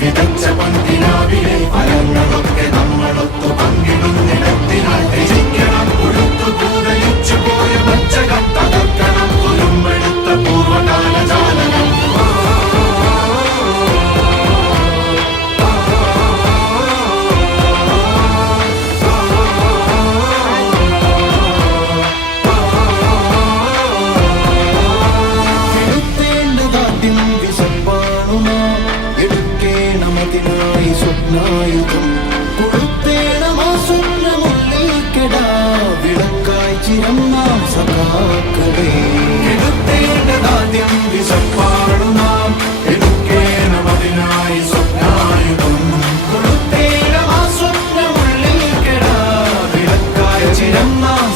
పొంగి పెంచ സ്വപ്നത്തിനായി സ്വപ്നായുധം. കൊടുത്തേണമാ സ്വപ്നമുള്ളിൽ കെടാ. വിളക്കായി ചിരം നാം സഖാക്കളേ.